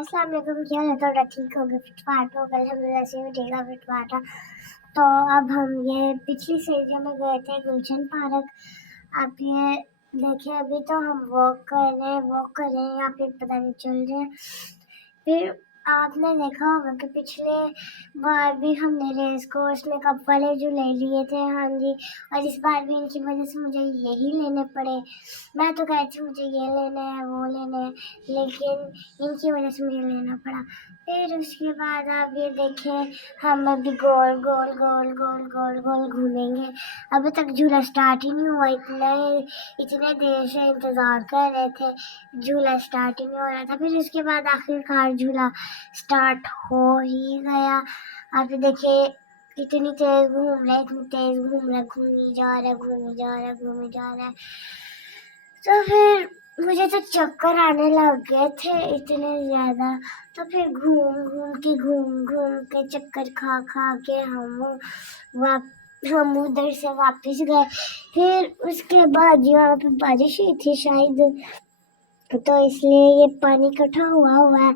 अस्सलाम वालेकुम, क्या हाल है? थोड़ा ठीक हो गया, फिटफाट हो गया, अल्हम्दुलिल्लाह से भी ठीक है, फिटफाट है। तो अब हम ये पिछली सीढ़ियों में गए थे गुलशन पार्क। आप ये देखिए, अभी तो हम वॉक कर रहे हैं या फिर पता नहीं चल रहे हैं। फिर आपने देखा होगा कि पिछले बार भी हमने रेस कोर्स में कप वाले जो ले लिए थे, हाँ जी, और इस बार भी इनकी वजह से मुझे यही लेने पड़े। मैं तो कहती थी मुझे ये लेना है वो लेना है, लेकिन इनकी वजह से मुझे लेना पड़ा। फिर उसके बाद आप ये देखें, हम अभी गोल गोल गोल गोल गोल गोल घूमेंगे। अभी तक झूला स्टार्ट ही नहीं हुआ, इतने देर से इंतज़ार कर रहे थे, झूला स्टार्ट ही नहीं हो रहा था। फिर उसके बाद आखिरकार झूला स्टार्ट हो ही गया। आप देखिए, इतनी तेज घूम रहा है, इतनी तेज घूम रहा है, घूमी जा रहा है, घूमी जा रहा है, घूमी जा रहा है। तो फिर मुझे तो चक्कर आने लग गए थे इतने ज़्यादा। तो फिर घूम घूम के चक्कर खा खा के हम उधर से वापस गए। फिर उसके बाद यहाँ पे बारिश हुई थी शायद, तो इसलिए ये पानी इकट्ठा हुआ है।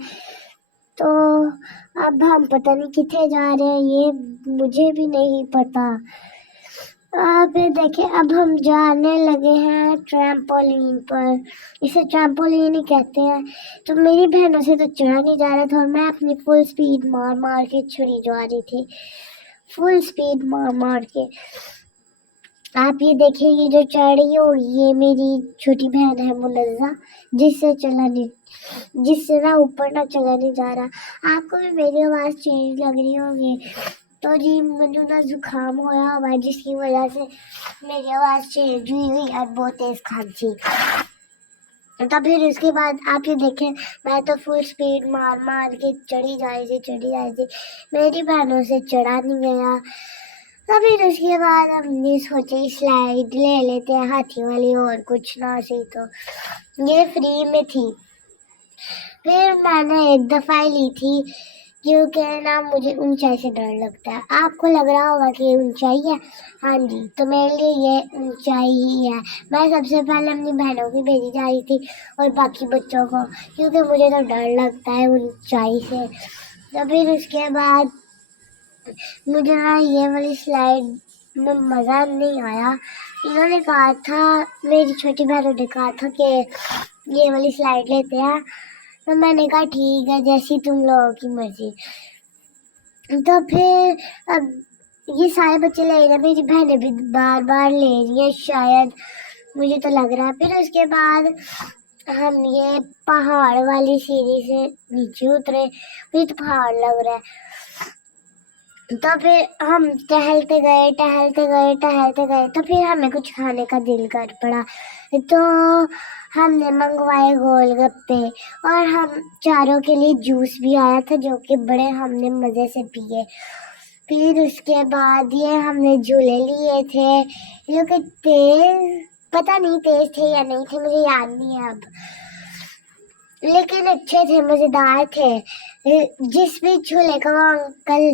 तो अब हम पता नहीं कितने जा रहे हैं, ये मुझे भी नहीं पता। आप ये देखिए, अब हम जाने लगे हैं ट्रैम्पोलिन पर। इसे ट्रैम्पोलिन ही कहते हैं। तो मेरी बहनों से तो चढ़ा नहीं जा रहा था और मैं अपनी फुल स्पीड मार मार के चढ़ी जा रही थी, फुल स्पीड मार मार के। आप ये देखिए, ये जो चढ़ रही हो ये मेरी छोटी बहन है मुनज़्ज़ा, जिससे ना ऊपर ना चला नहीं जा रहा। आपको भी मेरी आवाज़ चेंज लग रही होगी, तो जी मुझे ना जुकाम होया हुआ है, जिसकी वजह से मेरी आवाज़ चेंज हुई और बहुत तेज़ खांसी। तो फिर उसके बाद आप ये देखें, मैं तो फुल स्पीड मार मार के चढ़ी जा रही थी, मेरी बहनों से चढ़ा नहीं गया। तो फिर उसके बाद हमने सोचे स्लाइड ले लेते हैं हाथी वाली, और कुछ ना सही तो ये फ्री में थी। फिर मैंने एक दफ़ा ली थी, क्योंकि ना मुझे ऊंचाई से डर लगता है। आपको लग रहा होगा कि ये ऊंचाई है, हाँ जी, तो मेरे लिए ये ऊंचाई ही है। मैं सबसे पहले अपनी बहनों की भेजी जा रही थी और बाकी बच्चों को, क्योंकि मुझे तो डर लगता है ऊंचाई से। तो फिर उसके बाद मुझे ना ये वाली स्लाइड में मज़ा नहीं आया। इन्होंने कहा था, मेरी छोटी बहनों ने कहा था कि ये वाली स्लाइड लेते हैं, तो मैंने कहा ठीक है, जैसी तुम लोगों की मर्जी। तो फिर अब ये सारे बच्चे ले रहे हैं, मेरी बहनें भी बार बार ले रही है शायद, मुझे तो लग रहा है। फिर उसके बाद हम ये पहाड़ वाली सीढ़ी से नीचे उतरे, मुझे तो पहाड़ लग रहा है। तो फिर हम टहलते गए, तो फिर हमें कुछ खाने का दिल कर पड़ा, तो हमने मंगवाए गोलगप्पे, और हम चारों के लिए जूस भी आया था, जो कि बड़े हमने मज़े से पिए। फिर उसके बाद ये हमने झूले लिए थे, जो कि पता नहीं तेज थे या नहीं थे, मुझे याद नहीं है अब, लेकिन अच्छे थे, मज़ेदार थे। जिस भी झूले का वो अंकल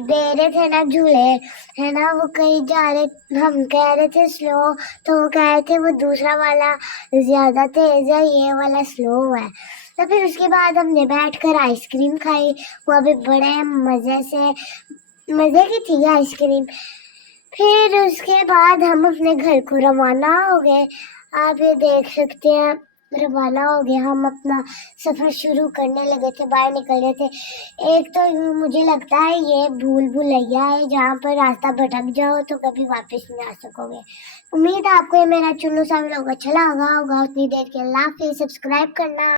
दे रहे थे ना झूले, है ना, वो कहीं जा रहे, हम कह रहे थे स्लो, तो वो कह रहे थे वो दूसरा वाला ज़्यादा तेज है, ये वाला स्लो है। तो फिर उसके बाद हमने बैठकर आइसक्रीम खाई, वो भी बड़े मज़े की थी आइसक्रीम। फिर उसके बाद हम अपने घर को रवाना हो गए। आप ये देख सकते हैं, रवाना हो गए, हम अपना सफ़र शुरू करने लगे थे, बाहर निकल रहे थे। एक तो मुझे लगता है ये भूल भुलैया है, जहाँ पर रास्ता भटक जाओ तो कभी वापस नहीं आ सकोगे। उम्मीद है आपको ये मेरा चुन्नू सा व्लॉग अच्छा लगा होगा। उतनी देर के लिए अल्लाह हाफ़िज़, सब्सक्राइब करना।